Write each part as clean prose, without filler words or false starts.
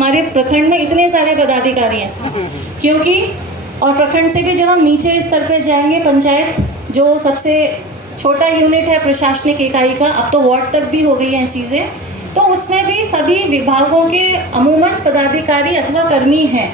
हमारे प्रखंड में इतने सारे पदाधिकारी हैं, क्योंकि और प्रखंड से भी जब हम नीचे स्तर पे जाएंगे, पंचायत जो सबसे छोटा यूनिट है प्रशासनिक इकाई का, अब तो वार्ड तक भी हो गई हैं चीज़ें, तो उसमें भी सभी विभागों के अमूमन पदाधिकारी अथवा कर्मी हैं।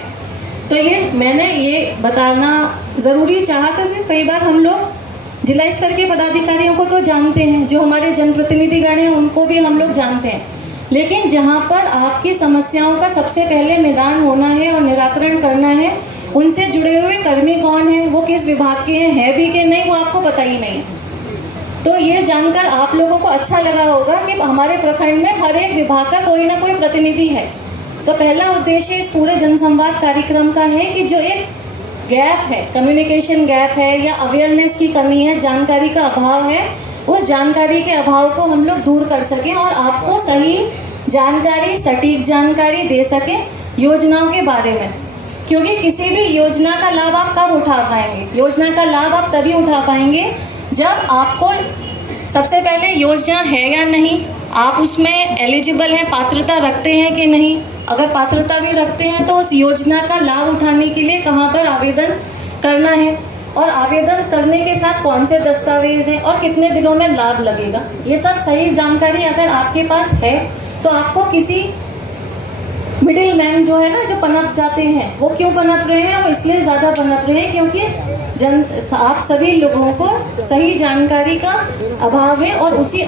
तो ये मैंने ये बताना ज़रूरी चाहा, क्योंकि कई बार हम लोग जिला स्तर के पदाधिकारियों को तो जानते हैं, जो हमारे जनप्रतिनिधिगण हैं उनको भी हम लोग जानते हैं, लेकिन जहाँ पर आपकी समस्याओं का सबसे पहले निदान होना है और निराकरण करना है, उनसे जुड़े हुए कर्मी कौन हैं, वो किस विभाग के हैं, है भी कि नहीं, वो आपको पता ही नहीं है। तो ये जानकर आप लोगों को अच्छा लगा होगा कि हमारे प्रखंड में हर एक विभाग का कोई ना कोई प्रतिनिधि है। तो पहला उद्देश्य इस पूरे जनसंवाद कार्यक्रम का है कि जो एक गैप है, कम्युनिकेशन गैप है या अवेयरनेस की कमी है, जानकारी का अभाव है, उस जानकारी के अभाव को हम लोग दूर कर सकें और आपको सही जानकारी, सटीक जानकारी दे सकें योजनाओं के बारे में। क्योंकि किसी भी योजना का लाभ आप कब उठा पाएंगे? योजना का लाभ आप तभी उठा पाएंगे जब आपको सबसे पहले योजना है या नहीं, आप उसमें एलिजिबल हैं, पात्रता रखते हैं कि नहीं। अगर पात्रता भी रखते हैं तो उस योजना का लाभ उठाने के लिए कहाँ पर आवेदन करना है, और आवेदन करने के साथ कौन से दस्तावेज हैं और कितने दिनों में लाभ लगेगा। ये सब सही जानकारी अगर आपके पास है तो आपको किसी मिडिल मैन जो है ना, जो पनप जाते हैं, वो क्यों पनप रहे हैं? वो इसलिए ज़्यादा पनप रहे हैं क्योंकि आप सभी लोगों को सही जानकारी का अभाव है और उसी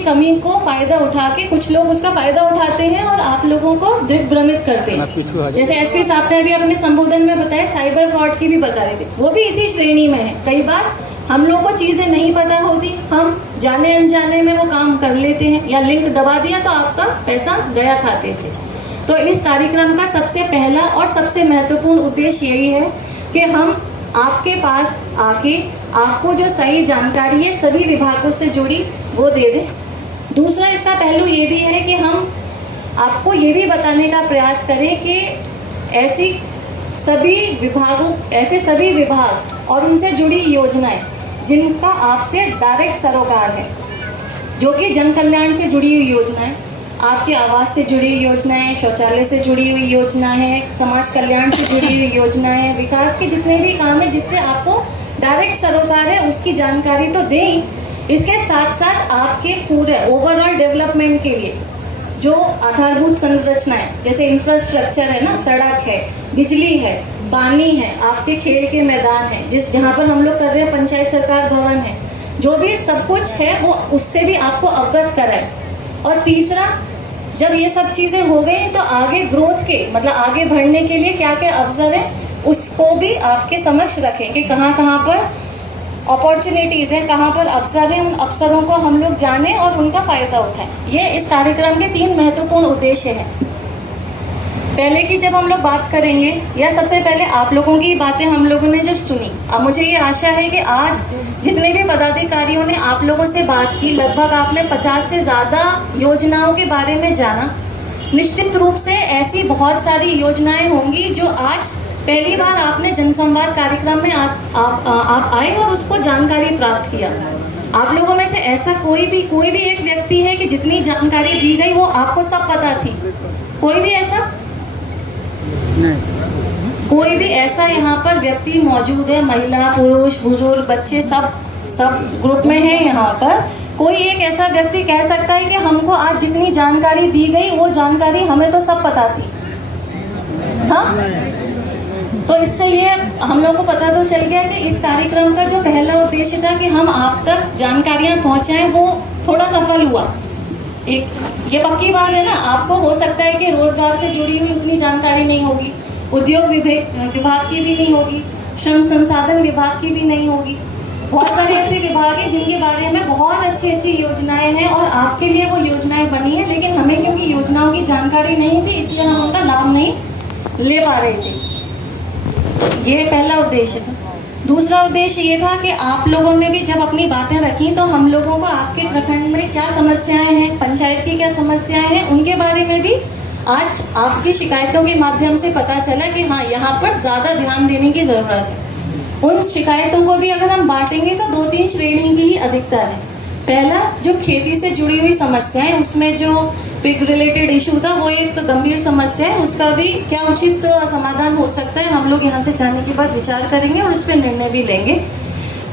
कमी को फ़ायदा उठा के कुछ लोग उसका फ़ायदा उठाते हैं और आप लोगों को दिग्भ्रमित करते हैं। जैसे एसपी साहब ने भी अपने संबोधन में बताया, साइबर फ्रॉड की भी बता रहे थे, वो भी इसी श्रेणी में है। कई बार हम लोगों को चीज़ें नहीं पता होती, हम जाने अनजाने में वो काम कर लेते हैं, या लिंक दबा दिया तो आपका पैसा गया खाते से। तो इस कार्यक्रम का सबसे पहला और सबसे महत्वपूर्ण उद्देश्य यही है कि हम आपके पास आके आपको जो सही जानकारी है सभी विभागों से जुड़ी वो दे दें। दूसरा इसका पहलू ये भी है कि हम आपको ये भी बताने का प्रयास करें कि ऐसे सभी विभाग और उनसे जुड़ी योजनाएं जिनका आपसे डायरेक्ट सरोकार है, जो कि जन कल्याण से जुड़ी हुई योजनाएं, आपके आवास से जुड़ी हुई योजनाएं, शौचालय से जुड़ी हुई योजना है, समाज कल्याण से जुड़ी हुई योजना है, विकास के जितने भी काम है जिससे आपको डायरेक्ट सरोकार है, उसकी जानकारी तो दें। इसके साथ साथ आपके पूरे ओवरऑल डेवलपमेंट के लिए जो आधारभूत संरचनाएं, जैसे इंफ्रास्ट्रक्चर है ना, सड़क है, बिजली है, पानी है, आपके खेल के मैदान है, जहाँ पर हम लोग कर रहे हैं पंचायत सरकार भवन है, जो भी सब कुछ है वो उससे भी आपको अवगत कराए। और तीसरा, जब ये सब चीज़ें हो गई तो आगे ग्रोथ के मतलब आगे बढ़ने के लिए क्या क्या अवसर है उसको भी आपके समक्ष रखें कि कहाँ कहाँ पर अपॉर्चुनिटीज़ हैं, कहाँ पर अवसर हैं, उन अवसरों को हम लोग जानें और उनका फ़ायदा उठाएं। ये इस कार्यक्रम के 3 महत्वपूर्ण उद्देश्य हैं। पहले की जब हम लोग बात करेंगे, या सबसे पहले आप लोगों की बातें हम लोगों ने जो सुनी, अब मुझे ये आशा है कि आज जितने भी पदाधिकारियों ने आप लोगों से बात की, लगभग आपने 50 से ज़्यादा योजनाओं के बारे में जाना। निश्चित रूप से ऐसी बहुत सारी योजनाएं होंगी जो आज पहली बार आपने जनसंवाद कार्यक्रम में आप आए और उसको जानकारी प्राप्त किया। आप लोगों में से ऐसा कोई भी एक व्यक्ति है कि जितनी जानकारी दी गई वो आपको सब पता थी? कोई भी ऐसा नहीं। कोई भी ऐसा यहाँ पर व्यक्ति मौजूद है? महिला, पुरुष, बुजुर्ग, बच्चे सब ग्रुप में है यहाँ पर। कोई एक ऐसा व्यक्ति कह सकता है कि हमको आज जितनी जानकारी दी गई वो जानकारी हमें तो सब पता थी? हाँ, तो इससे ये हम लोग को पता तो चल गया कि इस कार्यक्रम का जो पहला उद्देश्य था कि हम आप तक जानकारियाँ पहुँचाएं, वो थोड़ा सफल हुआ। एक ये पक्की बात है ना, आपको हो सकता है कि रोजगार से जुड़ी हुई उतनी जानकारी नहीं होगी, उद्योग विभाग की भी नहीं होगी, श्रम संसाधन विभाग की भी नहीं होगी। बहुत सारे ऐसे विभाग हैं जिनके बारे में बहुत अच्छी योजनाएं हैं और आपके लिए वो योजनाएं बनी है, लेकिन हमें क्योंकि योजनाओं की जानकारी नहीं थी इसलिए हम उनका लाभ नहीं ले पा रहे थे। ये पहला उद्देश्य था। दूसरा उद्देश्य ये था कि आप लोगों ने भी जब अपनी बातें रखी तो हम लोगों को आपके प्रखंड में क्या समस्याएं हैं, पंचायत की क्या समस्याएं हैं, उनके बारे में भी आज आपकी शिकायतों के माध्यम से पता चला कि हाँ, यहाँ पर ज़्यादा ध्यान देने की ज़रूरत है। उन शिकायतों को भी अगर हम बांटेंगे तो 2-3 श्रेणी की ही अधिकतर है। पहला, जो खेती से जुड़ी हुई समस्याएं, उसमें जो पिग रिलेटेड इशू था, वो एक गंभीर समस्या है, उसका भी क्या उचित समाधान हो सकता है हम लोग यहाँ से जाने के बाद विचार करेंगे और उस पर निर्णय भी लेंगे।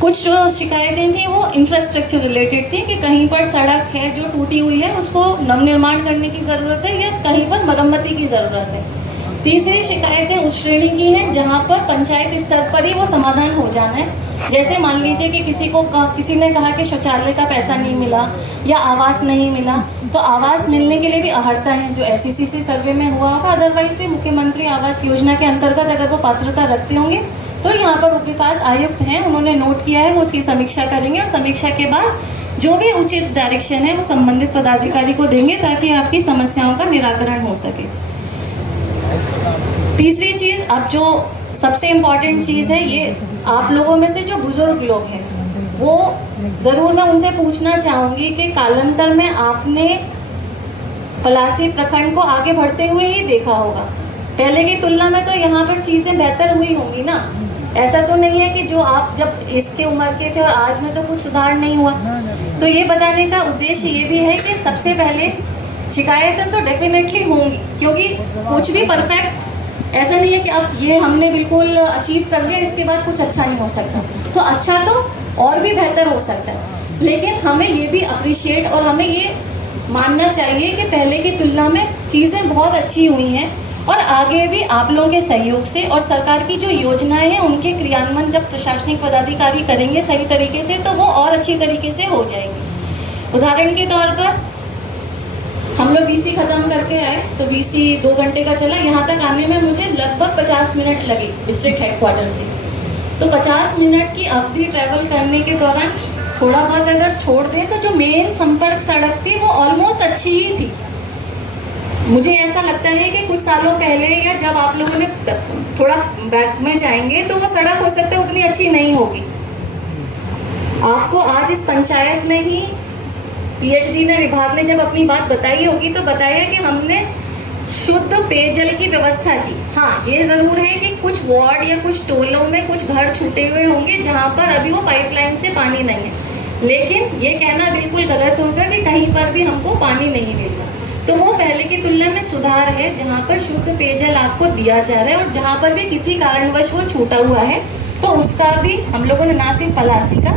कुछ जो शिकायतें थी वो इंफ्रास्ट्रक्चर रिलेटेड थी कि कहीं पर सड़क है जो टूटी हुई है उसको नवनिर्माण करने की ज़रूरत है या कहीं पर मरम्मती की ज़रूरत है। तीसरी शिकायतें उस श्रेणी की हैं जहाँ पर पंचायत स्तर पर ही वो समाधान हो जाना है। जैसे मान लीजिए कि किसी ने कहा कि शौचालय का पैसा नहीं मिला या आवास नहीं मिला, तो आवास मिलने के लिए भी अहर्ता है जो SECC सर्वे में हुआ होगा, अदरवाइज भी मुख्यमंत्री आवास योजना के अंतर्गत अगर वो पात्रता रखते होंगे तो यहाँ पर उप विकास आयुक्त हैं, उन्होंने नोट किया है, वो उसकी समीक्षा करेंगे और समीक्षा के बाद जो भी उचित डायरेक्शन है वो संबंधित पदाधिकारी को देंगे ताकि आपकी समस्याओं का निराकरण हो सके। तीसरी चीज़, अब जो सबसे इम्पॉर्टेंट चीज़ है, ये आप लोगों में से जो बुजुर्ग लोग हैं वो ज़रूर मैं उनसे पूछना चाहूँगी कि कालांतर में आपने पलासी प्रखंड को आगे बढ़ते हुए ही देखा होगा, पहले की तुलना में तो यहाँ पर चीज़ें बेहतर हुई होंगी ना। ऐसा तो नहीं है कि जो आप जब इसके उम्र के थे और आज में तो कुछ सुधार नहीं हुआ। तो ये बताने का उद्देश्य ये भी है कि सबसे पहले शिकायतें तो डेफिनेटली होंगी, क्योंकि कुछ भी परफेक्ट ऐसा नहीं है कि अब ये हमने बिल्कुल अचीव कर लिया इसके बाद कुछ अच्छा नहीं हो सकता। तो अच्छा तो और भी बेहतर हो सकता है, लेकिन हमें ये भी अप्रिशिएट और हमें ये मानना चाहिए कि पहले की तुलना में चीज़ें बहुत अच्छी हुई हैं और आगे भी आप लोगों के सहयोग से और सरकार की जो योजनाएं हैं उनके क्रियान्वयन जब प्रशासनिक पदाधिकारी करेंगे सही तरीके से तो वो और अच्छी तरीके से हो जाएगी। उदाहरण के तौर पर हम लोग BC ख़त्म करके आए तो BC 2 घंटे का चला, यहाँ तक आने में मुझे लगभग 50 मिनट लगे डिस्ट्रिक्ट हेडक्वार्टर से। तो 50 मिनट की अवधि ट्रैवल करने के दौरान थोड़ा बहुत अगर छोड़ दें तो जो मेन संपर्क सड़क थी वो ऑलमोस्ट अच्छी ही थी। मुझे ऐसा लगता है कि कुछ सालों पहले या जब आप लोगों ने थोड़ा बैक में जाएंगे तो वो सड़क हो सकता है उतनी अच्छी नहीं होगी। आपको आज इस पंचायत में ही PhD ने विभाग ने जब अपनी बात बताई होगी तो बताया कि हमने शुद्ध पेयजल की व्यवस्था की। हाँ, ये ज़रूर है कि कुछ वार्ड या कुछ टोलों में कुछ घर छूटे हुए होंगे जहाँ पर अभी वो पाइपलाइन से पानी नहीं है, लेकिन ये कहना बिल्कुल गलत होगा कि कहीं पर भी हमको पानी नहीं मिल रहा। तो वो पहले की तुलना में सुधार है जहाँ पर शुद्ध पेयजल आपको दिया जा रहा है, और जहाँ पर भी किसी कारणवश वो छूटा हुआ है तो उसका भी हम लोगों ने ना सिर्फ पलासी का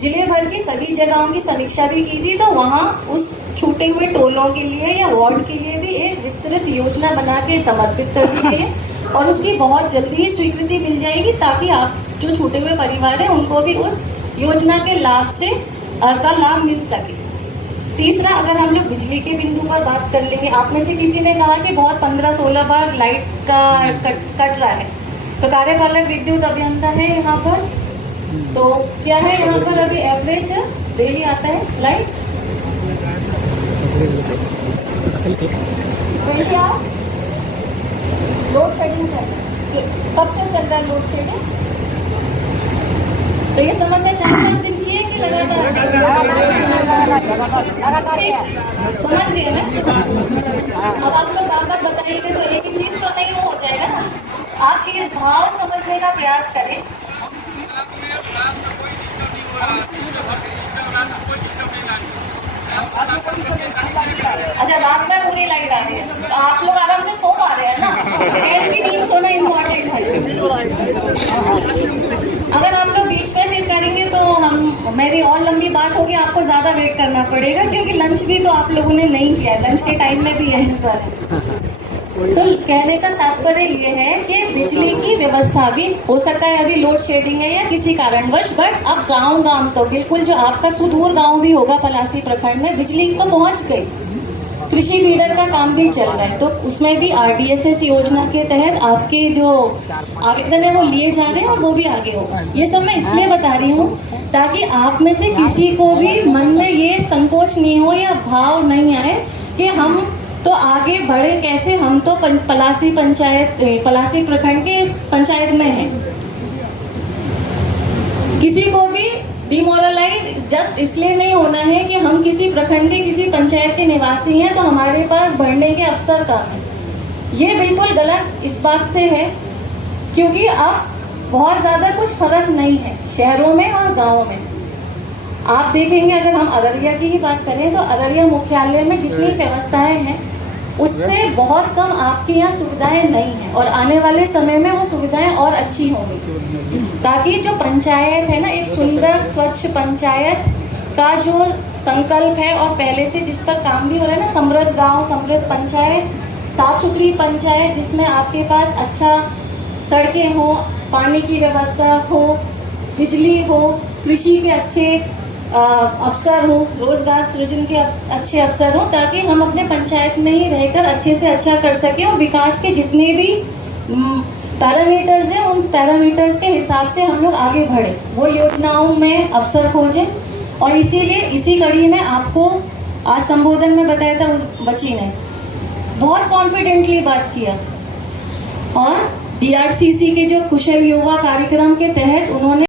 जिले भर की सभी जगहों की समीक्षा भी की थी। तो वहाँ उस छूटे हुए टोलों के लिए या वार्ड के लिए भी एक विस्तृत योजना बना के समर्पित कर दी गई है और उसकी बहुत जल्दी ही स्वीकृति मिल जाएगी ताकि आप जो छूटे हुए परिवार हैं उनको भी उस योजना के लाभ से का लाभ मिल सके। तीसरा, अगर हम लोग बिजली के बिंदु पर बात कर लेंगे, आप में से किसी ने कहा कि बहुत 15-16 बार लाइट का कट रहा है, तो कार्यपालक विद्युत अभियंता है यहाँ पर, तो क्या है यहाँ पर अभी एवरेज डेली आता है लाइट? क्या लोड शेडिंग चल रहा है? कब से चल रहा है लोड शेडिंग? तो ये समस्या 4-5 दिन की है कि लगातार? समझ गए मैं। अब आप लोग बार बार बताइएगा तो एक ही चीज तो नहीं हो जाएगा ना। आप चीज भाव समझने का प्रयास करें। अच्छा, रात में पूरी लाइट आ रही है तो आप लोग आराम से सो पा रहे हैं ना? चैन की नींद सोना इम्पोर्टेंट है। अगर आप लोग बीच में फिर करेंगे तो मेरी और लंबी बात होगी, आपको ज़्यादा वेट करना पड़ेगा क्योंकि लंच भी तो आप लोगों ने नहीं किया, लंच के टाइम में भी यहीं पर। तो कहने का तात्पर्य ये है कि बिजली की व्यवस्था भी हो सकता है अभी लोड शेडिंग है या किसी कारणवश, बट अब गांव तो बिल्कुल जो आपका सुदूर गांव भी होगा पलासी प्रखंड में बिजली तो पहुंच गई। कृषि फीडर का काम भी चल रहा है तो उसमें भी RDSS योजना के तहत आपके जो आवेदन है वो लिए जा रहे हैं और वो भी आगे होगा। ये सब मैं इसलिए बता रही हूँ ताकि आप में से किसी को भी मन में ये संकोच नहीं हो या भाव नहीं आए कि हम तो आगे बढ़े कैसे, हम तो पलासी प्रखंड के इस पंचायत में हैं। किसी को भी डिमोरलाइज जस्ट इसलिए नहीं होना है कि हम किसी प्रखंड के किसी पंचायत के निवासी हैं तो हमारे पास बढ़ने के अवसर कम है। ये बिल्कुल गलत इस बात से है क्योंकि अब बहुत ज़्यादा कुछ फर्क नहीं है शहरों में और गाँव में। आप देखेंगे अगर हम अररिया की ही बात करें तो अररिया मुख्यालय में जितनी व्यवस्थाएं हैं उससे बहुत कम आपके यहाँ सुविधाएं नहीं हैं और आने वाले समय में वो सुविधाएं और अच्छी होंगी ताकि जो पंचायत है ना, एक सुंदर स्वच्छ पंचायत का जो संकल्प है और पहले से जिस पर काम भी हो रहा है ना, समृद्ध गांव समृद्ध पंचायत, साफ सुथरी पंचायत जिसमें आपके पास अच्छा सड़कें हो, पानी की व्यवस्था हो, बिजली हो, कृषि के अच्छे अवसर हो, रोजगार सृजन के अच्छे अवसर हो, ताकि हम अपने पंचायत में ही रहकर अच्छे से अच्छा कर सकें और विकास के जितने भी पैरामीटर्स हैं उन पैरामीटर्स के हिसाब से हम लोग आगे बढ़े, वो योजनाओं में अवसर खोजें। और इसीलिए इसी कड़ी में आपको आज संबोधन में बताया था उस बच्ची ने बहुत कॉन्फिडेंटली बात किया और DRCC के जो कुशल युवा कार्यक्रम के तहत उन्होंने